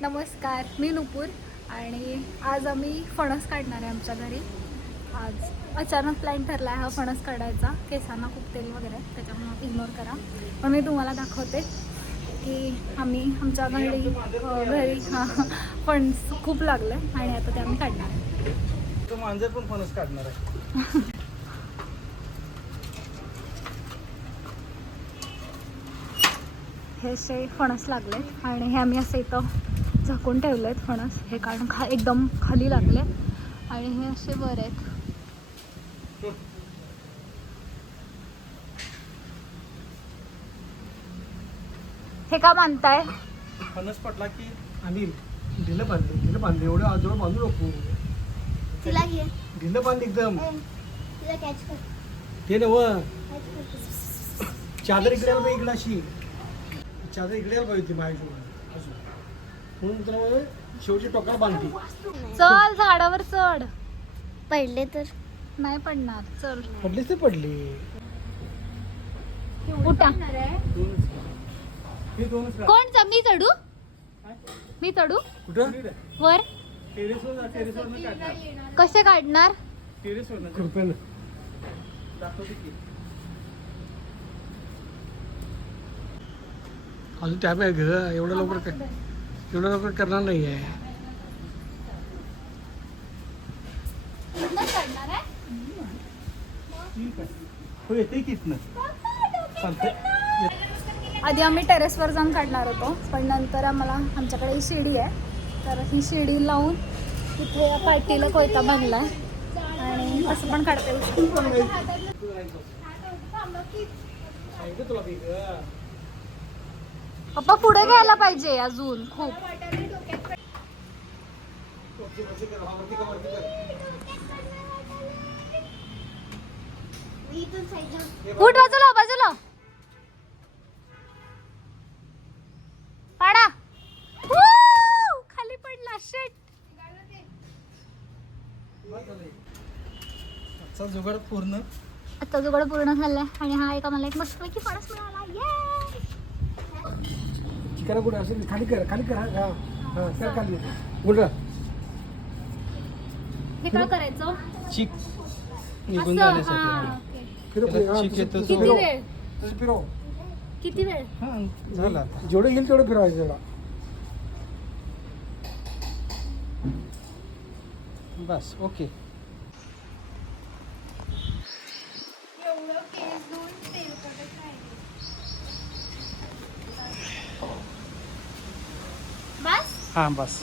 नमस्कार मी नुपूर आणि आज आम्ही फणस काढणार आहे आमच्या घरी. आज अचानक प्लॅन ठरला आहे हा फणस काढायचा. केसांना खूप तेल वगैरे आहे, त्याच्यामुळे इग्नोर करा. पण मी तुम्हाला दाखवते की आम्ही आमच्या घरी घरी हा फणस खूप लागलं आहे आणि आता ते आम्ही काढणार आहे. तो मांजर पण फणस काढणार आहे. हे असे फणस लागले आणि हे आम्ही असं इथं झाकून ठेवले आहेत फणस. हे कारण खा एकदम खाली लागले. आणि हे असे वर आहेत. हे का मानताय? फणस पडला की आणि ढिलं बांधले. ढिलं बांधले. एवढं आजोबा बांधू नको. तिला घे. ढिलं बांध एकदम. ए, तिला कॅच कर. ते नव. चादर इकडे इकडे अशी. चादर इकडे यायला पाहिजे माझ्या म्हणून शेवटच्या टोकाला बांधते चल झाडावर चढ. पडले तर? नाही पडणार चल. पडलेच ते पडले. उठा. हे कोण च- मी चढू? मी चढू? कुठं? वर? कसे काढणार? कृपेनं दाखवते की अजून टॅप आहे ग एवढं लवकर काय एवढं लवकर करणार नाही आहे आहे आहे? हो आधी आम्ही टेरेसवर जाऊन काढणार होतो पण नंतर आम्हाला आमच्याकडे ही शिडी आहे. तर ही शिडी लावून तिथे या पायटीला कोयता बांधलाय. आणि असं पण काढता येऊ शकतं. पप्पा पुढे घ्यायला पाहिजे अजून खूप. उठ बाजूला बाजूला पाडा! खाली पडला शेट आजचा जुगाड पूर्ण आता जुगड पूर्ण झालाय आणि हा एक आम्हाला एक मस्तपैकी फणस मिळाला! चिकन कुठं असेल खाली कर खाली कर. हा हा कर खाली. कुठं हे काय करायचं? चिक. निघून असं, जाण्यासाठी हा, okay. फिरव त्याला हा, चिक तसं- येतं तसं किती फिरव. वेळ? तसं फिरव. किती वेळ? हा झालं आता. जेवढं येईल तेवढं फिरवायचं तेवढा बस ओके. बस हां बस.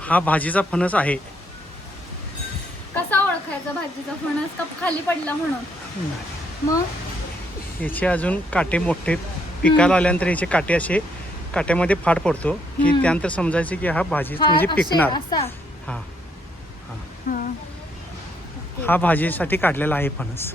हा भाजीचा फणस आहे. कसा ओळखायचा भाजीचा फणस? का खाली पडला म्हणून. मग? याचे अजून काटे मोठे. पिकाला आल्यानंतर याचे काटे असे काट्यामध्ये फाड पडतो की. त्यानंतर समजायचे की हा भाजी म्हणजे पिकणार. हा. हा. हा भाजीसाठी काढलेला आहे फणस.